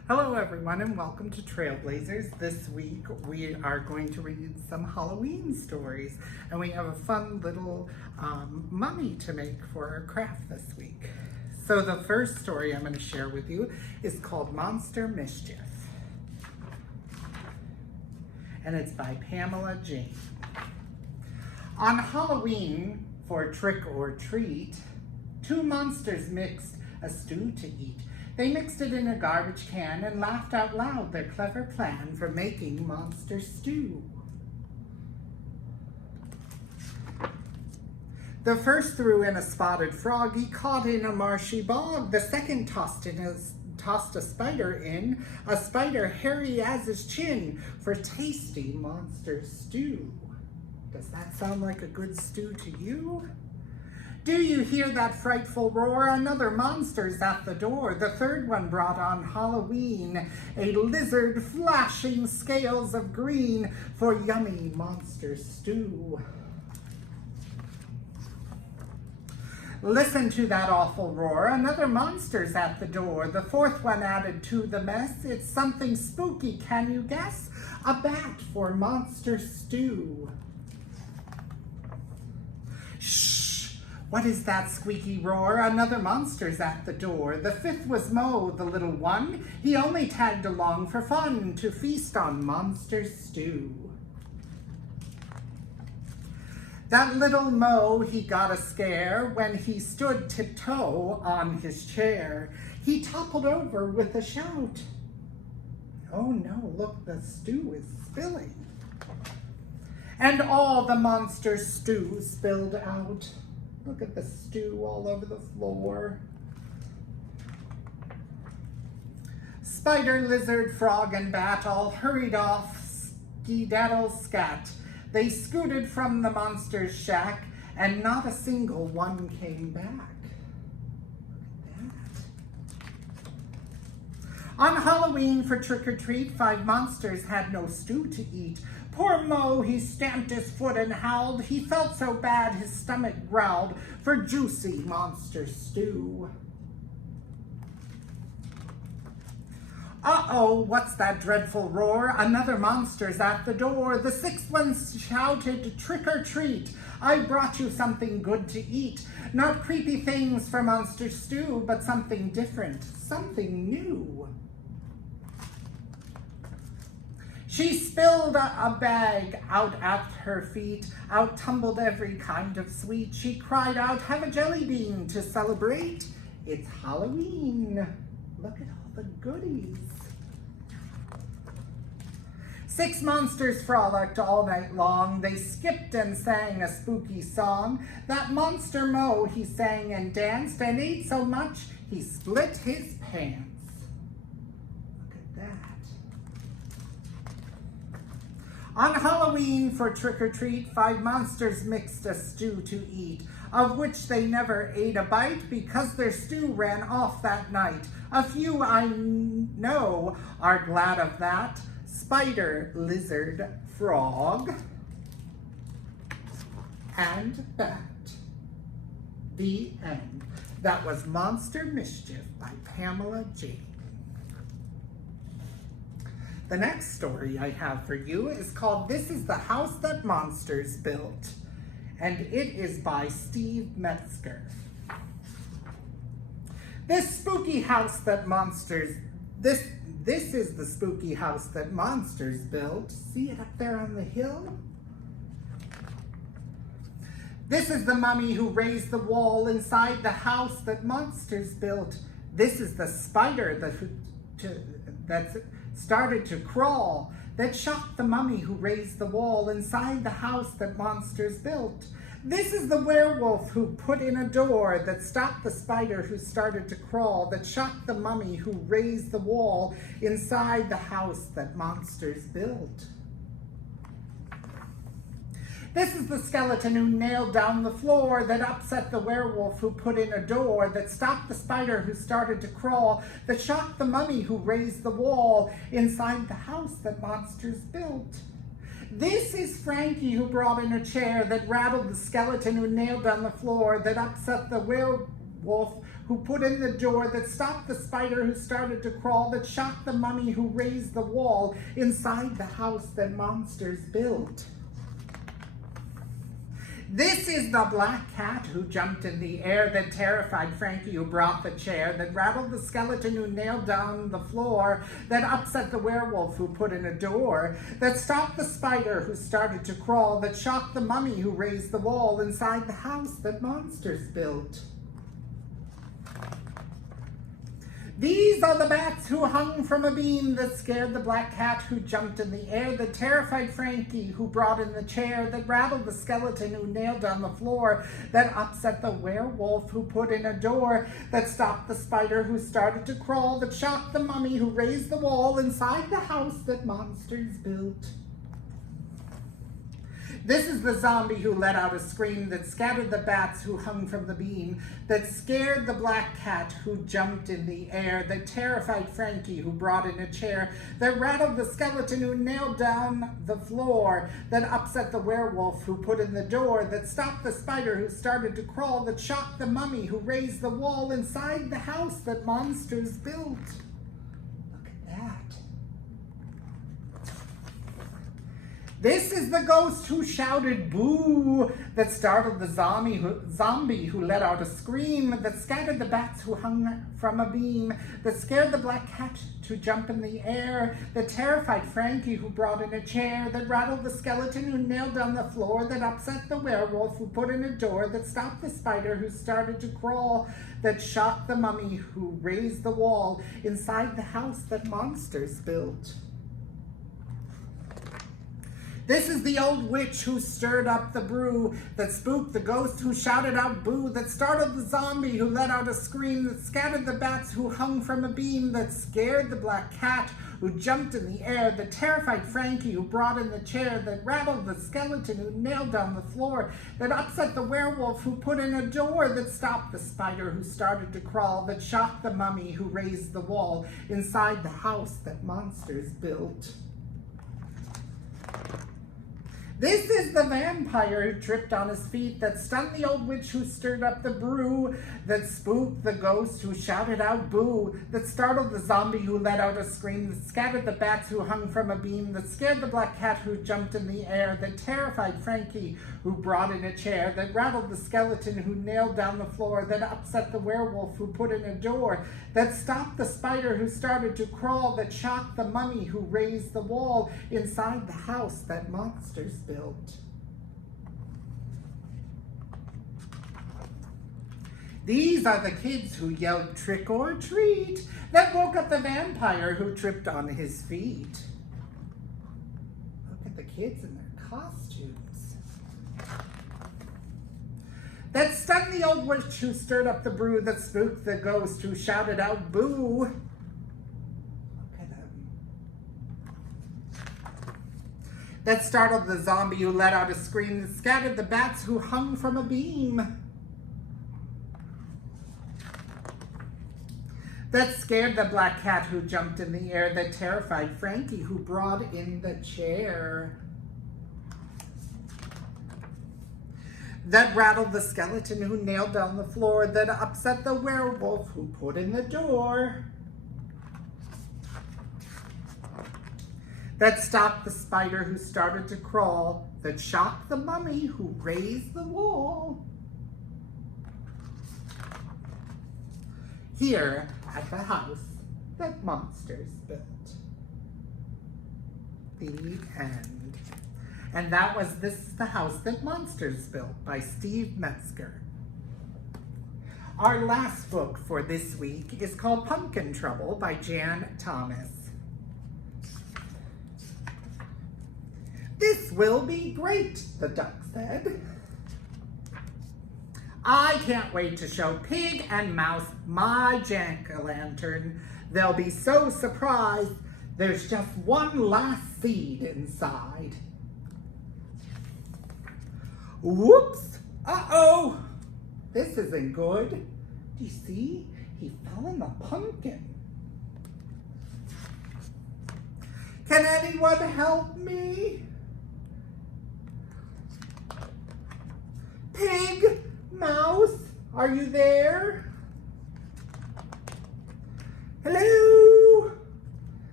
Hello everyone and welcome to Trailblazers. This week we are going to read some Halloween stories and we have a fun little mummy to make for our craft this week. So the first story I'm going to share with you is called Monster Mischief. And it's by Pamela Jane. On Halloween, for trick or treat, two monsters mixed a stew to eat. They mixed it in a garbage can and laughed out loud their clever plan for making monster stew. The first threw in a spotted frog he caught in a marshy bog. The second tossed a spider in, a spider hairy as his chin, for tasty monster stew. Does that sound like a good stew to you? Do you hear that frightful roar? Another monster's at the door. The third one brought on Halloween, a lizard flashing scales of green for yummy monster stew. Listen to that awful roar. Another monster's at the door. The fourth one added to the mess. It's something spooky, can you guess? A bat for monster stew. Shh! What is that squeaky roar? Another monster's at the door. The fifth was Mo, the little one. He only tagged along for fun to feast on monster stew. That little Mo, he got a scare when he stood tiptoe on his chair. He toppled over with a shout. Oh no, look, the stew is spilling. And all the monster stew spilled out. Look at the stew all over the floor. Spider, lizard, frog, and bat all hurried off, ski-daddle scat. They scooted from the monster's shack, and not a single one came back. Look at that. On Halloween for trick-or-treat, 5 monsters had no stew to eat. Poor Mo, he stamped his foot and howled. He felt so bad his stomach growled for juicy monster stew. Uh-oh, what's that dreadful roar? Another monster's at the door. The sixth one shouted, trick or treat. I brought you something good to eat. Not creepy things for monster stew, but something different, something new. She spilled a bag out at her feet. Out tumbled every kind of sweet. She cried out, have a jelly bean to celebrate. It's Halloween. Look at all the goodies. 6 monsters frolicked all night long. They skipped and sang a spooky song. That monster Mo, he sang and danced and ate so much he split his pants. Look at that. On Halloween for trick-or-treat, 5 monsters mixed a stew to eat, of which they never ate a bite because their stew ran off that night. A few I know are glad of that. Spider, lizard, frog, and bat. The end. That was Monster Mischief by Pamela Jane. The next story I have for you is called This is the House That Monsters Built, and it is by Steve Metzger. This is the spooky house that monsters built. See it up there on the hill? This is the mummy who raised the wall inside the house that monsters built. This is the spider that started to crawl, that shocked the mummy who raised the wall inside the house that monsters built. This is the werewolf who put in a door that stopped the spider who started to crawl, that shocked the mummy who raised the wall inside the house that monsters built. This is the skeleton who nailed down the floor, that upset the werewolf who put in a door, that stopped the spider who started to crawl, that shocked the mummy who raised the wall inside the house that monsters built. This is Frankie who brought in a chair, that rattled the skeleton who nailed down the floor, that upset the werewolf who put in the door, that stopped the spider who started to crawl, that shocked the mummy who raised the wall inside the house that monsters built. This is the black cat who jumped in the air, that terrified Frankie who brought the chair, that rattled the skeleton who nailed down the floor, that upset the werewolf who put in a door, that stopped the spider who started to crawl, that shocked the mummy who raised the wall inside the house that monsters built. These are the bats who hung from a beam, that scared the black cat who jumped in the air, that terrified Frankie who brought in the chair, that rattled the skeleton who nailed down the floor, that upset the werewolf who put in a door, that stopped the spider who started to crawl, that shocked the mummy who raised the wall inside the house that monsters built. This is the zombie who let out a scream, that scattered the bats who hung from the beam, that scared the black cat who jumped in the air, that terrified Frankie who brought in a chair, that rattled the skeleton who nailed down the floor, that upset the werewolf who put in the door, that stopped the spider who started to crawl, that shocked the mummy who raised the wall inside the house that monsters built. Look at that. This is the ghost who shouted boo, that startled the zombie who let out a scream, that scattered the bats who hung from a beam, that scared the black cat to jump in the air, that terrified Frankie who brought in a chair, that rattled the skeleton who nailed down the floor, that upset the werewolf who put in a door, that stopped the spider who started to crawl, that shocked the mummy who raised the wall inside the house that monsters built. This is the old witch who stirred up the brew, that spooked the ghost who shouted out boo, that startled the zombie who let out a scream, that scattered the bats who hung from a beam, that scared the black cat who jumped in the air, that terrified Frankie who brought in the chair, that rattled the skeleton who nailed down the floor, that upset the werewolf who put in a door, that stopped the spider who started to crawl, that shocked the mummy who raised the wall inside the house that monsters built. This is the vampire who tripped on his feet, that stunned the old witch who stirred up the brew, that spooked the ghost who shouted out boo, that startled the zombie who let out a scream, that scattered the bats who hung from a beam, that scared the black cat who jumped in the air, that terrified Frankie who brought in a chair, that rattled the skeleton who nailed down the floor, that upset the werewolf who put in a door, that stopped the spider who started to crawl, that shocked the mummy who raised the wall inside the house that monsters built. These are the kids who yelled trick or treat, that woke up the vampire who tripped on his feet. Look at the kids in their costumes. That stunned the old witch who stirred up the brew, that spooked the ghost who shouted out boo. Look at them. That startled the zombie who let out a scream, that scattered the bats who hung from a beam. That scared the black cat who jumped in the air, that terrified Frankie who brought in the chair. That rattled the skeleton who nailed down the floor, that upset the werewolf who put in the door. That stopped the spider who started to crawl, that shocked the mummy who raised the wall. Here at the house that monsters built. The end. And that was This is the House That Monsters Built by Steve Metzger. Our last book for this week is called Pumpkin Trouble by Jan Thomas. This will be great, the duck said. I can't wait to show Pig and Mouse my jack-o'-lantern. They'll be so surprised. There's just one last seed inside. Whoops! Uh-oh! This isn't good. Do you see? He fell in the pumpkin. Can anyone help me? Pig, Mouse, are you there?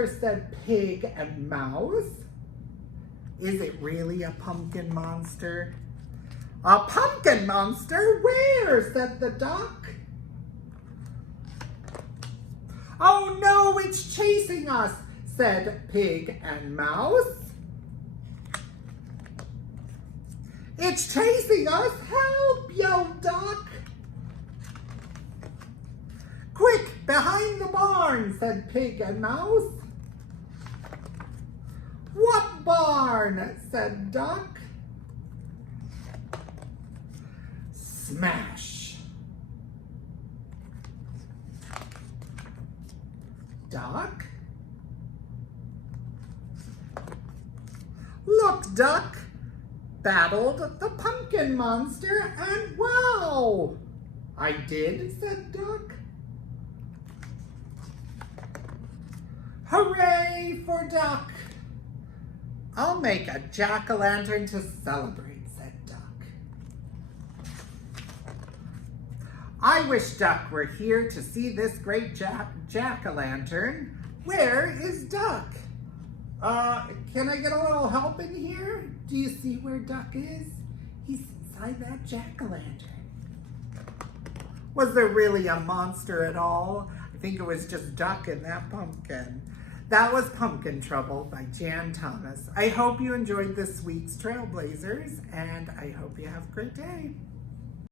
monster, said Pig and Mouse. Is it really a pumpkin monster? A pumpkin monster? Where? Said the duck. Oh no, it's chasing us, said Pig and Mouse. It's chasing us! Help, yelled Duck. Quick, behind the barn, said Pig and Mouse. What barn? Said Duck. Smash. Duck. Look, Duck. Battled the pumpkin monster and wow! I did, said Duck. Hooray for Duck! I'll make a jack-o'-lantern to celebrate, said Duck. I wish Duck were here to see this great jack-o'-lantern. Where is Duck? Can I get a little help in here? Do you see where Duck is? He's inside that jack-o'-lantern. Was there really a monster at all? I think it was just Duck and that pumpkin. That was Pumpkin Trouble by Jan Thomas. I hope you enjoyed this week's Trailblazers, and I hope you have a great day.